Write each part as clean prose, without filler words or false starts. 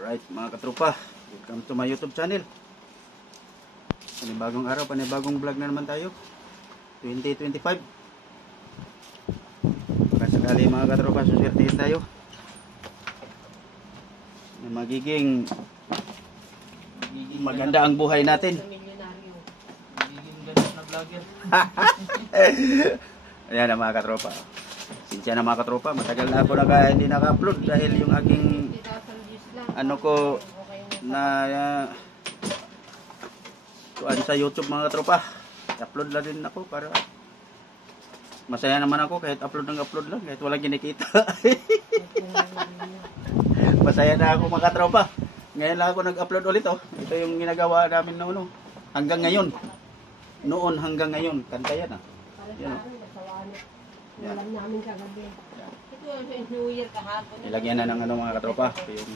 Alright mga katropa, welcome to my YouTube channel. Panibagong araw, panibagong vlog na naman tayo. 2025. Baka sakali mga katropa, suswertihin tayo na magiging maganda ang buhay natin. Magiging ganap na vlogger. Ayan na mga katropa. Sinsya na mga katropa, matagal na ako hindi naka-upload dahil yung aking ano ko na sa YouTube mga katropa. Upload lang din ako para masaya naman ako kahit upload lang kahit walang kinikita. Masaya na ako mga katropa. Ngayon lang ako nag-upload ulit oh. Ito yung ginagawa namin noon hanggang ngayon. Noon hanggang ngayon, kanta yan ah. Yan oh. Yan. Ilagyan na ng ano mga katropa, yung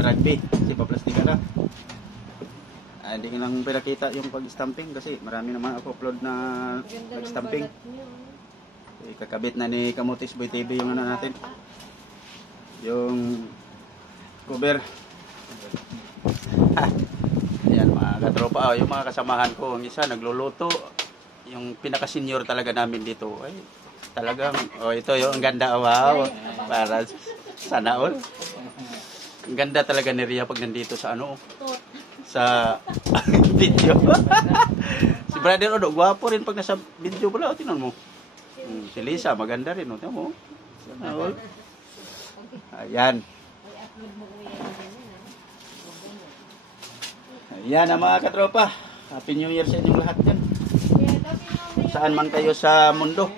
rugby, kasi paplastika na. Hindi ko lang pinakita yung pag-stamping kasi marami naman ako upload na pag-stamping. Kakabit na ni Kamutis Boy TV yung ano natin. Yung cover. Ayan mga katropa, yung mga kasamahan ko, ang isa nagluluto. Yung pinaka-senior talaga namin dito ay talagang, ito yung ang ganda, wow, para sana all. Ang ganda talaga ni Ria pag nandito sa ano, sa video. Si Brother Odo, gwapo rin pag nasa video pala, tingnan mo. Si Lisa, maganda rin, tingnan mo. Sana all. Ayan. Ayan na mga katropa. Happy New Year sa inyong lahat dyan. Saan man kayo sa mundo.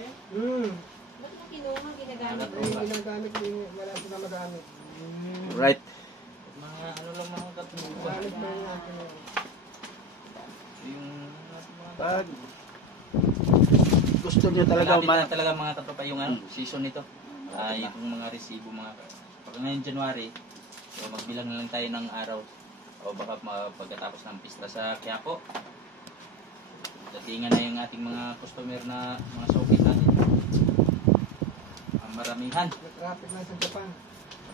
Right. Mga ano lang mga katulungan. Pag gusto niyo talaga talaga mga katropa yung ano, season nito. Itong mga resibo mga pag ngayon January, so magbilang na lang tayo ng araw o baka pagkatapos ng pista sa Quiapo. Datingan na yung ating mga customer na mga showcase natin. Ang maramihan. Na-traffic lang sa Japan.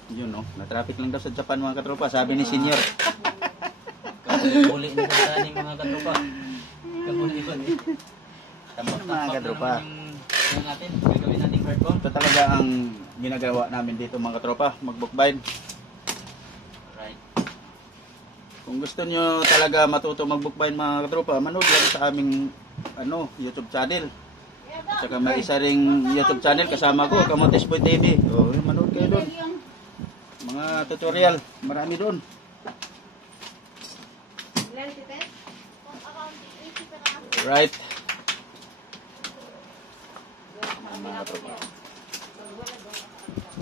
yun na-traffic lang daw sa Japan mga katropa, sabi ni Senior. Kahuli na sa ating mga katropa. Kahuli ko eh. Mga katropa. Yung natin, gagawin nating hardball. Ito talaga ang ginagawa namin dito mga katropa, mag-bookbind. Right. Kung gusto nyo talaga matuto mag-bookbind mga katropa, manood lang sa aming YouTube channel. At saka may isa ring YouTube channel kasama ko, Kamutis Boy TV. So, manood kayo doon. Mga tutorial, marami doon. Right.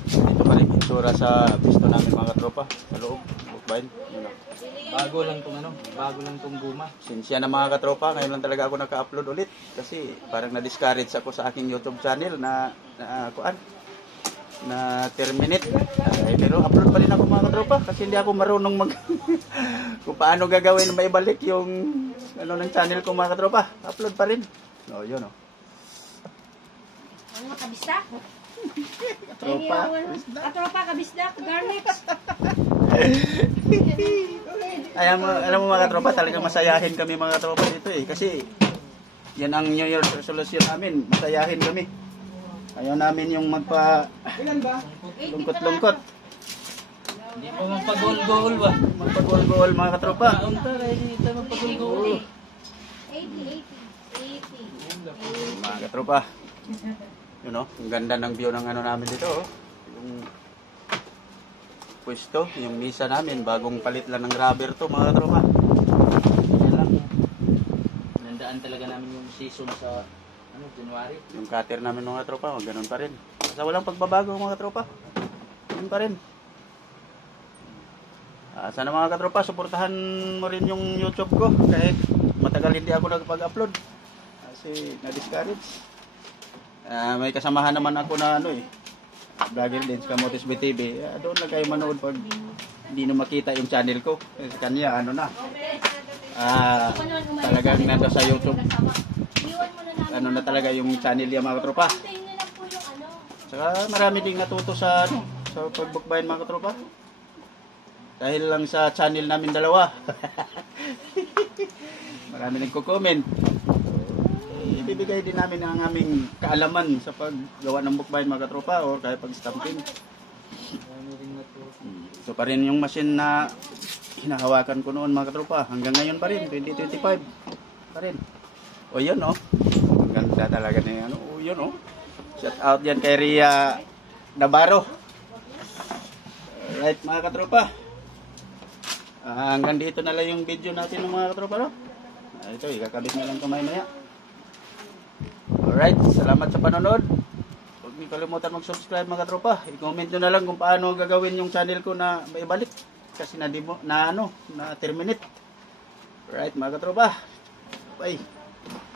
Ito pa rin itsura sa pisto namin mga katropa sa loob, bookbind. Bago lang tong guma. Sinsya na mga katropa, ngayon lang talaga ako naka-upload ulit kasi parang na-discourage ako sa aking YouTube channel na terminate. Pero upload pa rin ako mga katropa kasi hindi ako marunong kung paano gagawin na maibalik yung ng channel ko mga katropa. Upload pa rin. Yun Ang kabisdak. Katropa. Katropa, kabisdak, garlic. Alam mo mga katropa, talagang masayahin kami mga katropa dito kasi yan ang New Year's resolution namin, masayahin kami. Ayaw namin yung lungkot-lungkot. Hindi pa magpagol-gol ba? Magpagol-gol mga katropa. Unta kaya hindi tayo magpagol-gol. 80. Mga katropa. Yun ang ganda ng view ng namin dito yung pwesto, yung misa namin, bagong palit lang ng rubber to mga katropa. Yan lang. Nandaan talaga namin yung season sa January. Yung cutter namin mga katropa, ganun pa rin. Basta walang pagbabago mga katropa. Ganun pa rin. Sana mga katropa, suportahan mo rin yung YouTube ko kahit matagal hindi ako nagpag-upload kasi na-discourage. May kasamahan naman ako na vlogger din sa Kamutis Boy TV. Doon na kayo manood pag hindi na makita yung channel ko. Sa kanya talagang nando sa YouTube. Na talaga yung channel niya mga katropa. Saka marami ding natuto sa pag-bookbind mga katropa. Dahil lang sa channel namin dalawa. Marami nagko-comment. Ibibigay din namin ang aming kaalaman sa paggawa ng bookbind mga katropa o kaya pag-stamping. Ito pa rin yung machine na hinahawakan ko noon mga katropa. Hanggang ngayon pa rin, 2025 pa rin. O yun o. Ang ganda talaga na yan. O yun o. Shout out yan kay Ria Navarro. Alright mga katropa. Hanggang dito na lang yung video natin ng mga katropa no? Ito, ikakabit na lang kamay maya. Alright, salamat sa panonood. Huwag niyo kalimutan mag-subscribe mga katropa. I-comment nyo na lang kung paano gagawin yung channel ko na maibalik. Kasi na terminate. Alright mga katropa. Bye.